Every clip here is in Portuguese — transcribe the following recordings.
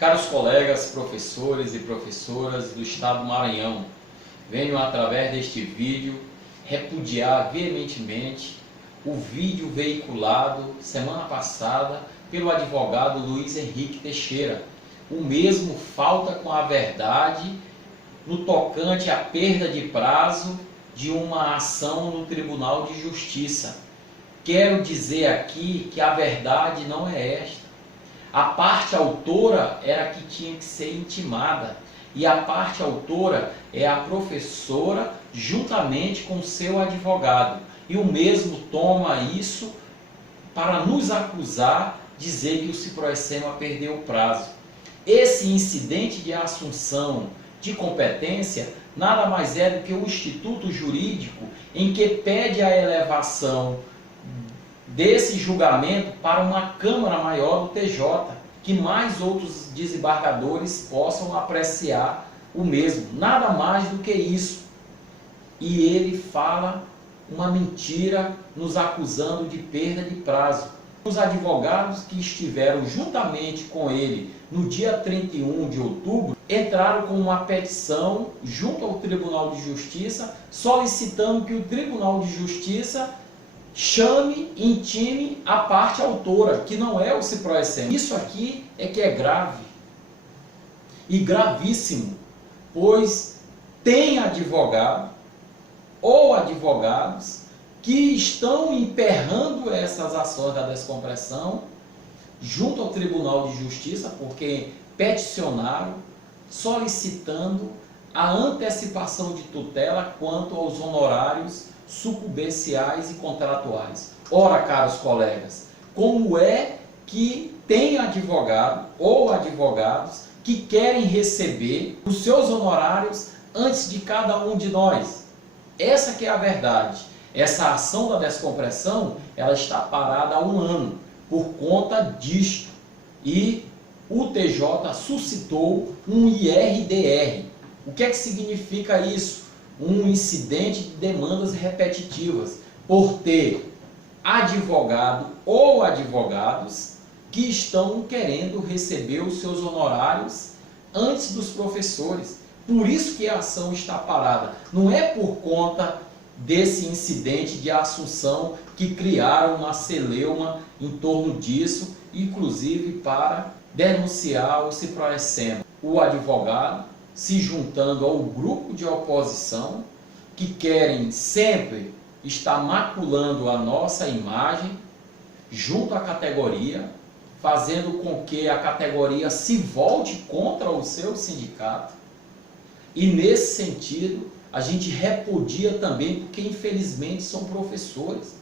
Caros colegas, professores e professoras do Estado do Maranhão, venho através deste vídeo repudiar veementemente o vídeo veiculado semana passada pelo advogado Luiz Henrique Teixeira. O mesmo falta com a verdade no tocante à perda de prazo de uma ação no Tribunal de Justiça. Quero dizer aqui que a verdade não é esta. A parte autora era a que tinha que ser intimada, e a parte autora é a professora juntamente com seu advogado, e o mesmo toma isso para nos acusar, dizer que o Ciproessema perdeu o prazo. Esse incidente de assunção de competência nada mais é do que um instituto jurídico em que pede a elevação desse julgamento para uma Câmara Maior do TJ, que mais outros desembargadores possam apreciar o mesmo. Nada mais do que isso. E ele fala uma mentira nos acusando de perda de prazo. Os advogados que estiveram juntamente com ele no dia 31 de outubro entraram com uma petição junto ao Tribunal de Justiça solicitando que o Tribunal de Justiça chame, intime a parte autora, que não é o Ciproessema. Isso aqui é que é grave e gravíssimo, pois tem advogado ou advogados que estão emperrando essas ações da descompressão junto ao Tribunal de Justiça, porque peticionaram solicitando a antecipação de tutela quanto aos honorários sucumbenciais e contratuais. Ora, caros colegas, como é que tem advogado ou advogados que querem receber os seus honorários antes de cada um de nós? Essa que é a verdade. Essa ação da descompressão, ela está parada há um ano por conta disto. E o TJ suscitou um IRDR. O que é que significa isso? Um incidente de demandas repetitivas, por ter advogado ou advogados que estão querendo receber os seus honorários antes dos professores. Por isso que a ação está parada. Não é por conta desse incidente de assunção que criaram uma celeuma em torno disso, inclusive para denunciar o Ciproessema. O advogado se juntando ao grupo de oposição que querem sempre estar maculando a nossa imagem junto à categoria, fazendo com que a categoria se volte contra o seu sindicato. E nesse sentido, a gente repudia também, porque infelizmente são professores.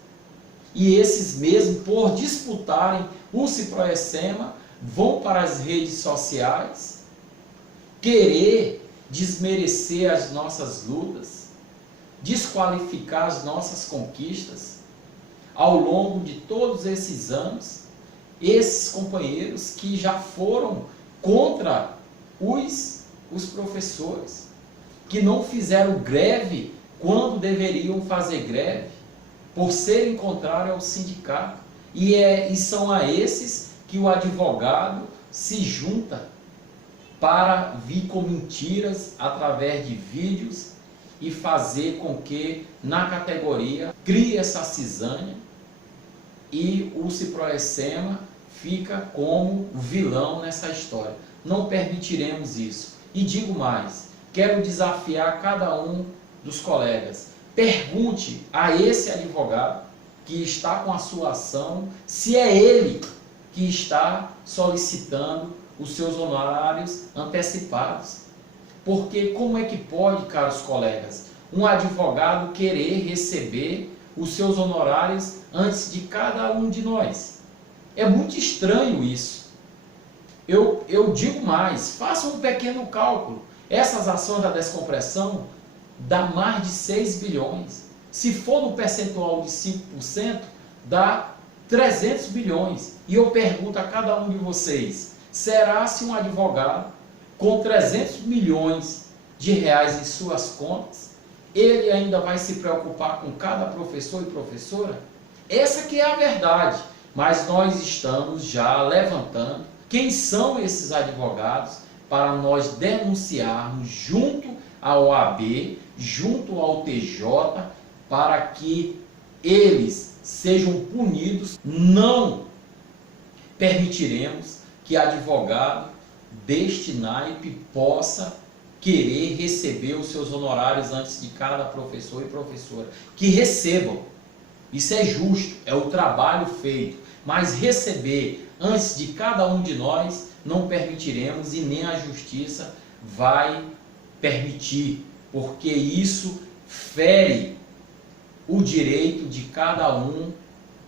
E esses mesmos, por disputarem o Ciproessema, vão para as redes sociais querer desmerecer as nossas lutas, desqualificar as nossas conquistas. Ao longo de todos esses anos, esses companheiros que já foram contra os professores, que não fizeram greve quando deveriam fazer greve, por serem contrários ao sindicato. E são a esses que o advogado se junta para vir com mentiras através de vídeos e fazer com que na categoria crie essa cisânia e o Ciproessema fica como vilão nessa história. Não permitiremos isso. E digo mais, quero desafiar cada um dos colegas. Pergunte a esse advogado que está com a sua ação se é ele que está solicitando os seus honorários antecipados. Porque como é que pode, caros colegas, um advogado querer receber os seus honorários antes de cada um de nós? É muito estranho isso. Eu digo mais, faça um pequeno cálculo. Essas ações da descompressão dá mais de 6 bilhões. Se for no percentual de 5%, dá 300 bilhões. E eu pergunto a cada um de vocês, será se um advogado com 300 milhões de reais em suas contas, ele ainda vai se preocupar com cada professor e professora? Essa que é a verdade. Mas nós estamos já levantando quem são esses advogados, para nós denunciarmos junto à OAB, junto ao TJ, para que eles sejam punidos. Não permitiremos que advogado deste naipe possa querer receber os seus honorários antes de cada professor e professora. Que recebam. Isso é justo, é o trabalho feito. Mas receber antes de cada um de nós, não permitiremos e nem a justiça vai permitir, porque isso fere o direito de cada um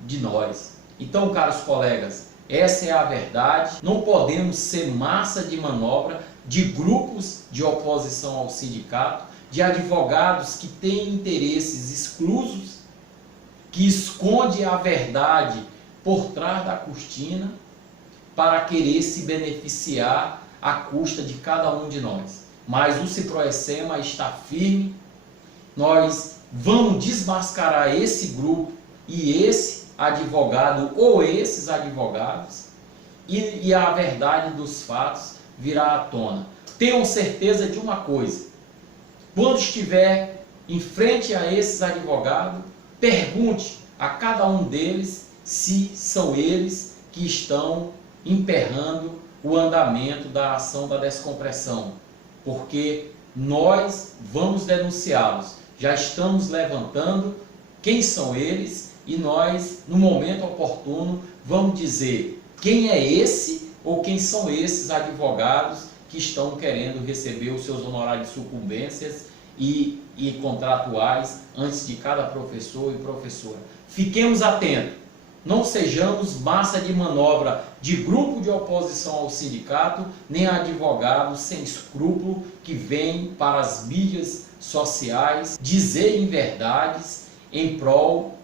de nós. Então, caros colegas, essa é a verdade. Não podemos ser massa de manobra de grupos de oposição ao sindicato, de advogados que têm interesses exclusos, que esconde a verdade por trás da cortina para querer se beneficiar à custa de cada um de nós. Mas o Ciproessema está firme. Nós vamos desmascarar esse grupo e esse advogado ou esses advogados e a verdade dos fatos virá à tona. Tenham certeza de uma coisa: quando estiver em frente a esses advogados, pergunte a cada um deles se são eles que estão emperrando o andamento da ação da descompressão, porque nós vamos denunciá-los. Já estamos levantando quem são eles e nós, no momento oportuno, vamos dizer quem é esse ou quem são esses advogados que estão querendo receber os seus honorários de sucumbências e contratuais antes de cada professor e professora. Fiquemos atentos. Não sejamos massa de manobra de grupo de oposição ao sindicato, nem advogados sem escrúpulo que vêm para as mídias sociais dizer inverdades em prol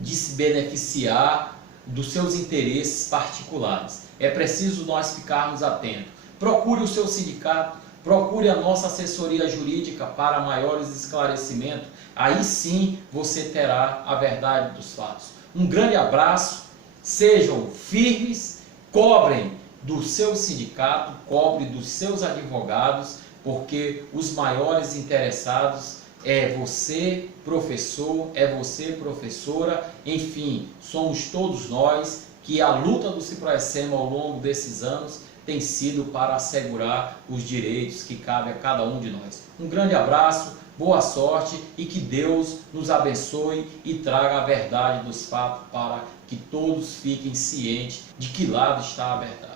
de se beneficiar dos seus interesses particulares. É preciso nós ficarmos atentos. Procure o seu sindicato, procure a nossa assessoria jurídica para maiores esclarecimentos. Aí sim você terá a verdade dos fatos. Um grande abraço, sejam firmes, cobrem do seu sindicato, cobrem dos seus advogados, porque os maiores interessados é você, professor, é você, professora, enfim, somos todos nós que a luta do Ciproessema ao longo desses anos tem sido para assegurar os direitos que cabem a cada um de nós. Um grande abraço, boa sorte e que Deus nos abençoe e traga a verdade dos fatos para que todos fiquem cientes de que lado está a verdade.